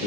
Hey,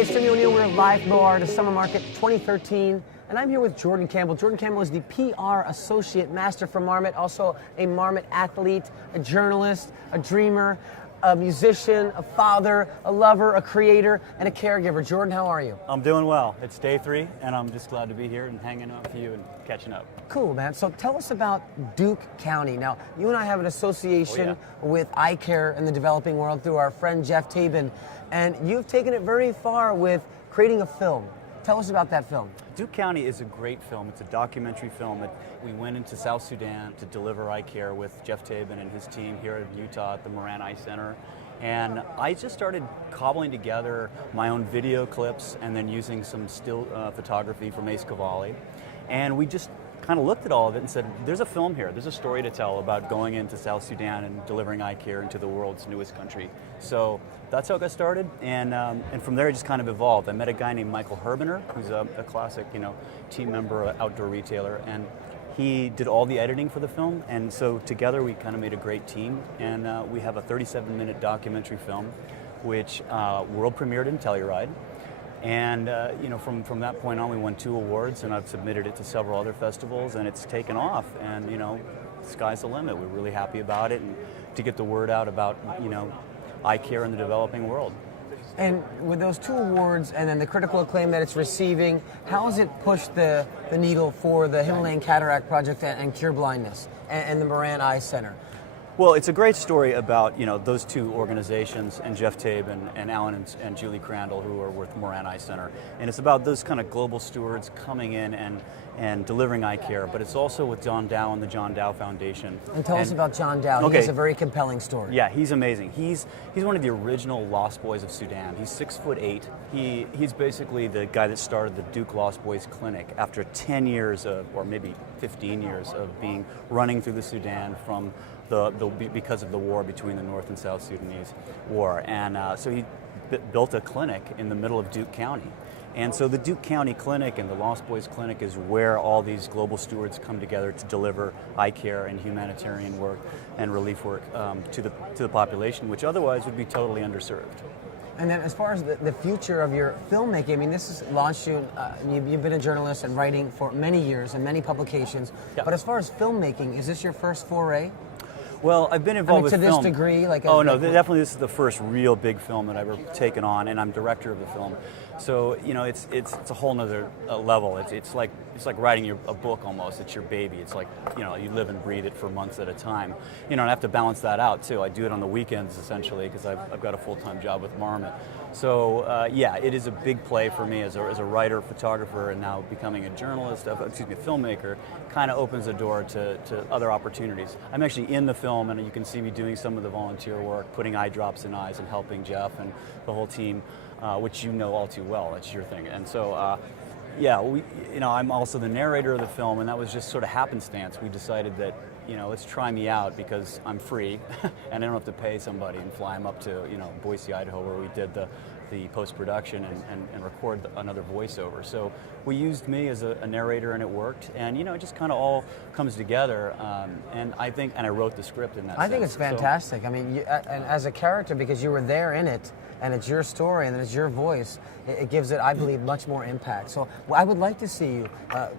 it's Timmy O'Neill. We're live from the Summer Market 2013, and I'm here with Jordan Campbell. Jordan Campbell is the PR Associate Master for Marmot, also a Marmot athlete, a journalist, a dreamer, a musician, a father, a lover, a creator, and a caregiver. Jordan, how are you? I'm doing well. It's day 3, and I'm just glad to be here and hanging out with you and catching up. Cool, man. So tell us about Duke County. Now, you and I have an association with eye care in the developing world through our friend Jeff Tabin, and you've taken it very far with creating a film. Tell us about that film. Duke County is a great film. It's a documentary film. We went into South Sudan to deliver eye care with Jeff Tabin and his team here in Utah at the Moran Eye Center. And I just started cobbling together my own video clips and then using some still photography from Ace Cavalli. And we just kind of looked at all of it and said, there's a film here. There's a story to tell about going into South Sudan and delivering eye care into the world's newest country. So that's how it got started, and from there it just kind of evolved. I met a guy named Michael Herbener, who's a classic, team member, outdoor retailer, and he did all the editing for the film, and so together we kind of made a great team, and we have a 37-minute documentary film, which world premiered in Telluride. And from that point on, we won 2 awards, and I've submitted it to several other festivals, and it's taken off. And sky's the limit. We're really happy about it, and to get the word out about eye care in the developing world. And with those 2 awards, and then the critical acclaim that it's receiving, how has it pushed the needle for the Himalayan Cataract Project and Cure Blindness and the Moran Eye Center? Well, it's a great story about those 2 organizations, and Jeff Tabin and Alan and Julie Crandall, who are with Moran Eye Center. And it's about those kind of global stewards coming in and delivering eye care. But it's also with John Dow and the John Dow Foundation. And tell us about John Dow. Okay. He has a very compelling story. Yeah, he's amazing. He's one of the original Lost Boys of Sudan. He's 6'8". He's basically the guy that started the Duke Lost Boys Clinic after 10 years or maybe 15 years of running through the Sudan from because of the war between the North and South Sudanese war. And so he built a clinic in the middle of Duke County. And so the Duke County Clinic and the Lost Boys Clinic is where all these global stewards come together to deliver eye care and humanitarian work and relief work to the population, which otherwise would be totally underserved. And then as far as the future of your filmmaking, I mean, this has launched you, you've been a journalist and writing for many years and many publications, yeah. But as far as filmmaking, is this your first foray? Well, I've been involved with to film. this degree? Definitely this is the first real big film that I've ever taken on, and I'm director of the film. So, it's a whole nother level. It's like writing a book almost. It's your baby. It's like, you live and breathe it for months at a time. And I have to balance that out too. I do it on the weekends essentially because I've got a full-time job with Marmot. So, it is a big play for me as a writer, photographer, and now becoming a journalist, a filmmaker, kind of opens the door to other opportunities. I'm actually in the film, and you can see me doing some of the volunteer work, putting eye drops in eyes and helping Jeff and the whole team, which you know all too well. That's your thing. And so, I'm also the narrator of the film, and that was just sort of happenstance. We decided that, let's try me out because I'm free, and I don't have to pay somebody and fly them up to, Boise, Idaho, where we did the post-production and record another voiceover. So we used me as a narrator, and it worked. And, it just kind of all comes together. And I wrote the script in that sense. I think it's fantastic. So, I mean, and as a character, because you were there in it, and it's your story and it's your voice, it gives it, I believe, much more impact. So I would like to see you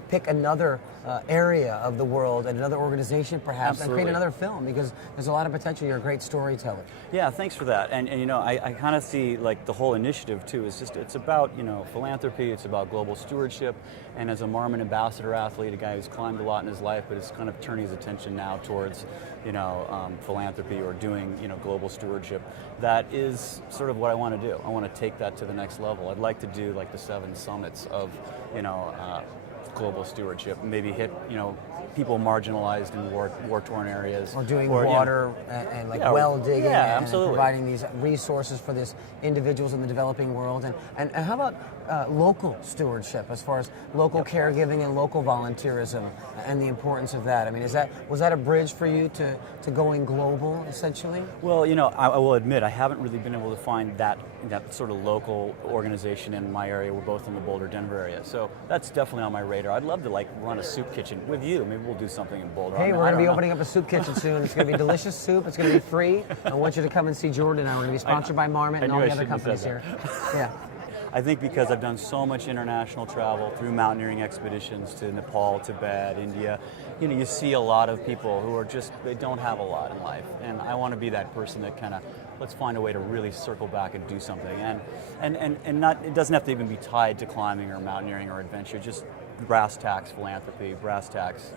pick another area of the world and another organization perhaps. Absolutely. And create another film, because there's a lot of potential. You're a great storyteller. Yeah, thanks for that. And I kind of see the whole initiative too is it's about philanthropy, it's about global stewardship, and as a Marmot ambassador athlete, a guy who's climbed a lot in his life, but is kind of turning his attention now towards philanthropy or doing global stewardship. That is sort of what I want to do. I want to take that to the next level. I'd like to do the 7 summits of global stewardship, maybe hit people marginalized in war-torn areas, or doing water and well digging, and providing these resources for these individuals in the developing world. And how about local stewardship, as far as local caregiving and local volunteerism and the importance of that? I mean, was that a bridge for you to going global, essentially? Well, I will admit I haven't really been able to find that sort of local organization in my area. We're both in the Boulder, Denver area, so that's definitely on my radar. I'd love to run a soup kitchen with you, maybe we'll do something in Boulder. Hey, we're going to be opening up a soup kitchen soon. It's going to be delicious soup. It's going to be free. I want you to come and see Jordan and I. We're going to be sponsored by Marmot and all the other companies here. Yeah. I think because I've done so much international travel through mountaineering expeditions to Nepal, Tibet, India, you see a lot of people who are they don't have a lot in life. And I want to be that person that kind of, let's find a way to really circle back and do something. And not, it doesn't have to even be tied to climbing or mountaineering or adventure, just brass tacks philanthropy, brass tacks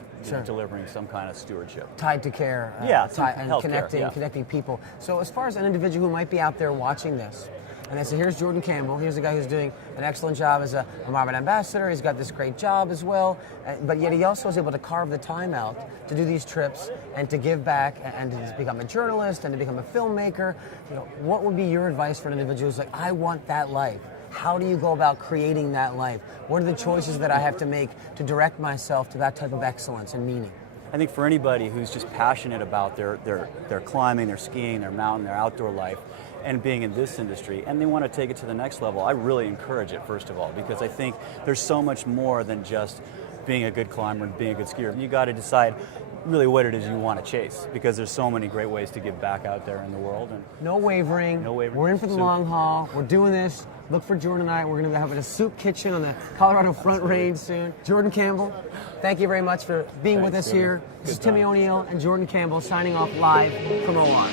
delivering some kind of stewardship. Tied to care. And connecting people. So as far as an individual who might be out there watching this, and I said, here's Jordan Campbell. Here's a guy who's doing an excellent job as a Marmot ambassador. He's got this great job as well. But yet he also is able to carve the time out to do these trips and to give back and to become a journalist and to become a filmmaker. What would be your advice for an individual who's like, I want that life? How do you go about creating that life? What are the choices that I have to make to direct myself to that type of excellence and meaning? I think for anybody who's just passionate about their climbing, their skiing, their mountain, their outdoor life, and being in this industry, and they want to take it to the next level, I really encourage it, first of all, because I think there's so much more than just being a good climber and being a good skier. You got to decide really what it is you want to chase, because there's so many great ways to give back out there in the world. And no wavering. We're in for the long haul. We're doing this. Look for Jordan and I. We're going to be having a soup kitchen on the Colorado Front Range soon. Jordan Campbell, thank you very much for being with us here. This is Timmy O'Neill and Jordan Campbell signing off live from OR.